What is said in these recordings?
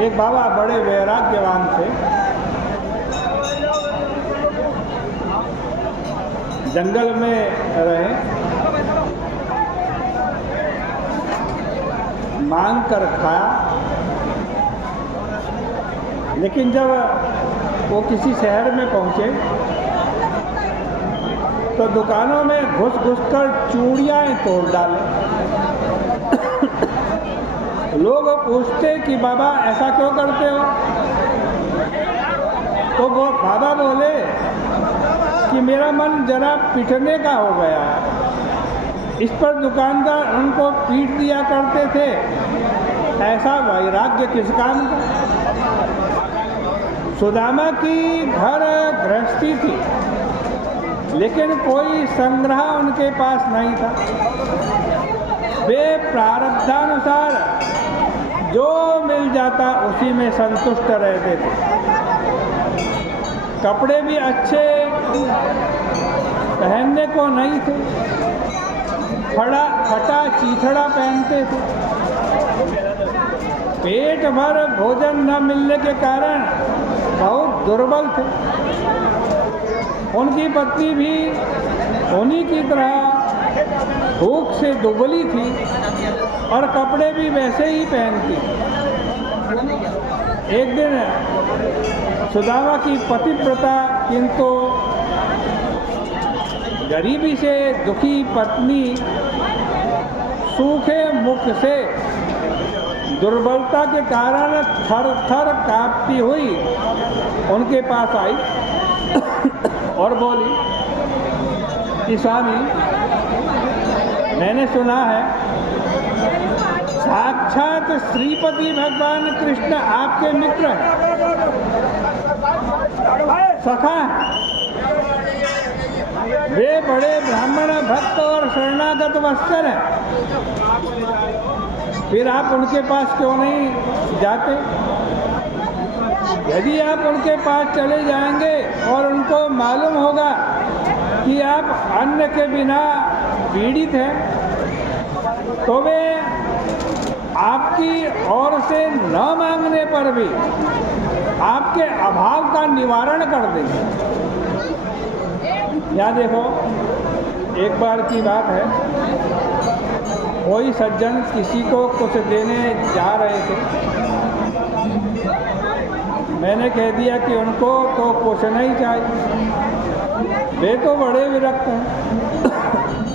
एक बाबा बड़े वैराग्यवान थे। जंगल में रहे, मांग कर खाया, लेकिन जब वो किसी शहर में पहुंचे तो दुकानों में घुस घुस कर चूड़ियाँ तोड़ डाले। लोग पूछते कि बाबा ऐसा क्यों करते हो? तो वो बाबा बोले कि मेरा मन जरा पिटने का हो गया। इस पर दुकानदार उनको पीट दिया करते थे, ऐसा वैराग्य किस काम का? सुदामा की घर गृहस्थी थी, लेकिन कोई संग्रह उनके पास नहीं था। वे प्रारब्धानुसार जो मिल जाता उसी में संतुष्ट रहते थे। कपड़े भी अच्छे पहनने को नहीं थे, फटा चीथड़ा पहनते थे। पेट भर भोजन न मिलने के कारण बहुत दुर्बल थे। उनकी पत्नी भी उन्हीं की तरह भूख से दुबली थी और कपड़े भी वैसे ही पहनती। एक दिन सुदामा की पतिव्रता किंतु गरीबी से दुखी पत्नी सूखे मुख से दुर्बलता के कारण थर थर कांपती हुई उनके पास आई और बोली कि स्वामी, मैंने सुना है साक्षात श्रीपति भगवान कृष्ण आपके मित्र हैं, सखा हैं। वे बड़े ब्राह्मण भक्त और शरणागत वत्सल हैं, फिर आप उनके पास क्यों नहीं जाते? यदि आप उनके पास चले जाएंगे और उनको मालूम होगा कि आप अन्न के बिना पीड़ित हैं, तो वे आपकी ओर से न मांगने पर भी आपके अभाव का निवारण कर देंगे। यहाँ देखो, एक बार की बात है, कोई सज्जन किसी को कुछ देने जा रहे थे। मैंने कह दिया कि उनको तो कुछ नहीं चाहिए, वे तो बड़े विरक्त हैं,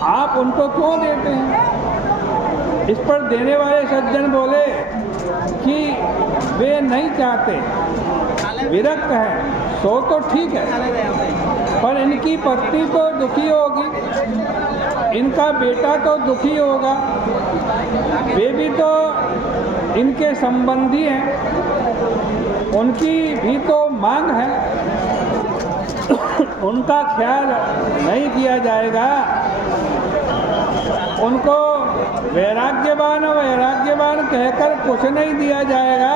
आप उनको क्यों देते हैं? इस पर देने वाले सज्जन बोले कि वे नहीं चाहते, विरक्त हैं, सो तो ठीक है, पर इनकी पत्नी तो दुखी होगी, इनका बेटा तो दुखी होगा, वे भी तो इनके संबंधी हैं, उनकी भी तो मांग है, उनका ख्याल नहीं किया जाएगा, उनको वैराग्यवान कहकर कुछ नहीं दिया जाएगा,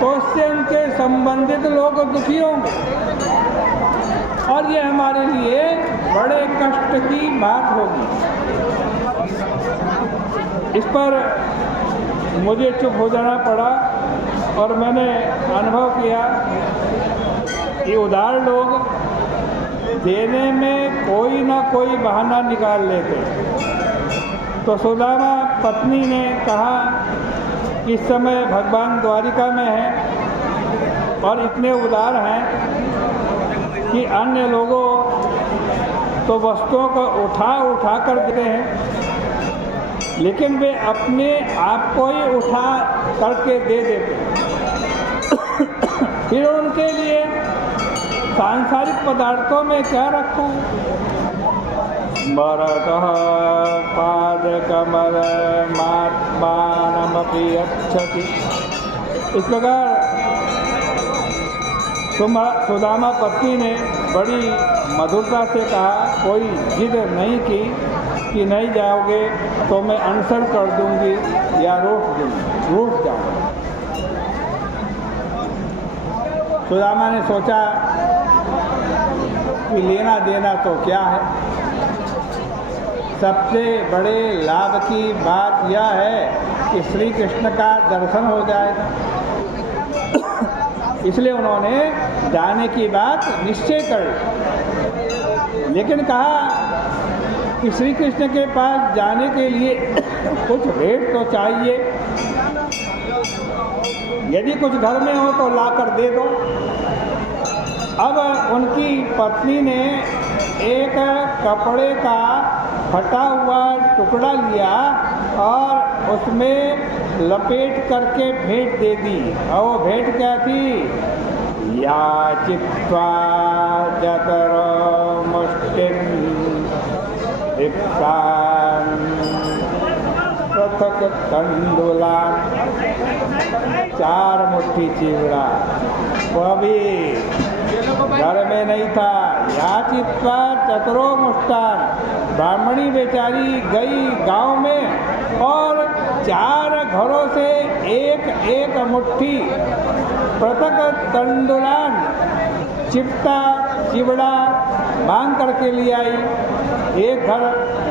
तो उससे उनके संबंधित लोग दुखी होंगे और ये हमारे लिए बड़े कष्ट की बात होगी। इस पर मुझे चुप हो जाना पड़ा और मैंने अनुभव किया कि उदार लोग देने में कोई ना कोई बहाना निकाल लेते। तो सुदामा पत्नी ने कहा कि इस समय भगवान द्वारिका में हैं और इतने उदार हैं कि अन्य लोगों तो वस्तुओं को उठा कर देते हैं, लेकिन वे अपने आप को ही उठा करके दे देते हैं। फिर उनके लिए सांसारिक पदार्थों में क्या रखा है? स्मरतः पाद कमल मात्मानमपि यच्छति। इस प्रकार सुदामा पत्नी ने बड़ी मधुरता से कहा, कोई जिद नहीं की कि नहीं जाओगे तो मैं अनशन कर दूंगी या रूठ जाऊंगी। सुदामा ने सोचा कि लेना देना तो क्या है, सबसे बड़े लाभ की बात यह है कि श्री कृष्ण का दर्शन हो जाएगा। इसलिए उन्होंने जाने की बात निश्चय कर ली। लेकिन कहा कि श्री कृष्ण के पास जाने के लिए कुछ भेंट तो चाहिए, यदि कुछ घर में हो तो ला कर दे दो। अब उनकी पत्नी ने एक कपड़े का फटा हुआ टुकड़ा लिया और उसमें लपेट करके भेंट दे दी। और वो भेंट क्या थी? याचित्वा चतुरो मुष्टिं दीप्तान् पृथक तंडुलान्, 4 मुट्ठी चिवड़ा। वो अभी घर में नहीं था। याचित्वा चतुरो मुष्टान, ब्राह्मणी बेचारी गई गांव में और 4 घरों से एक एक मुट्ठी पृथक तंडुलान, चिपटा चिवड़ा मांग करके ले आई। एक घर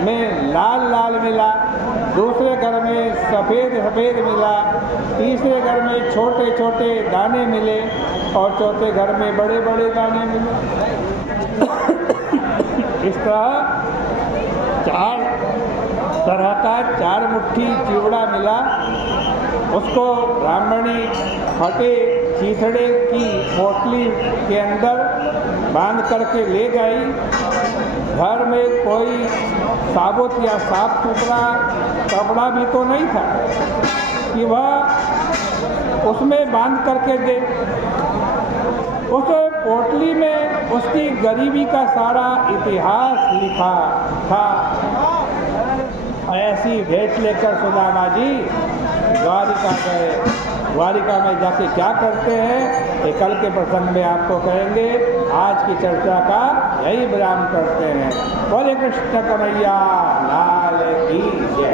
में लाल लाल मिला, दूसरे घर में सफ़ेद सफ़ेद मिला, तीसरे घर में छोटे छोटे दाने मिले और चौथे घर में बड़े बड़े दाने मिले। इस तरह 4 तरह का 4 मुट्ठी चिवड़ा मिला। उसको ब्राह्मणी फटे चीथड़े की पोटली के अंदर बांध करके ले गई। घर में कोई साबुत या साफ सुथरा कपड़ा भी तो नहीं था कि वह उसमें बांध करके दे। उस पोटली में उसकी गरीबी का सारा इतिहास लिखा था। ऐसी भेंट लेकर सुदामा जी द्वारिका गए। द्वारिका में जाके क्या करते हैं ये कल के प्रसंग में आपको कहेंगे। आज की चर्चा का यही विराम करते हैं। बोले कृष्ण कन्हैया लाल की जय।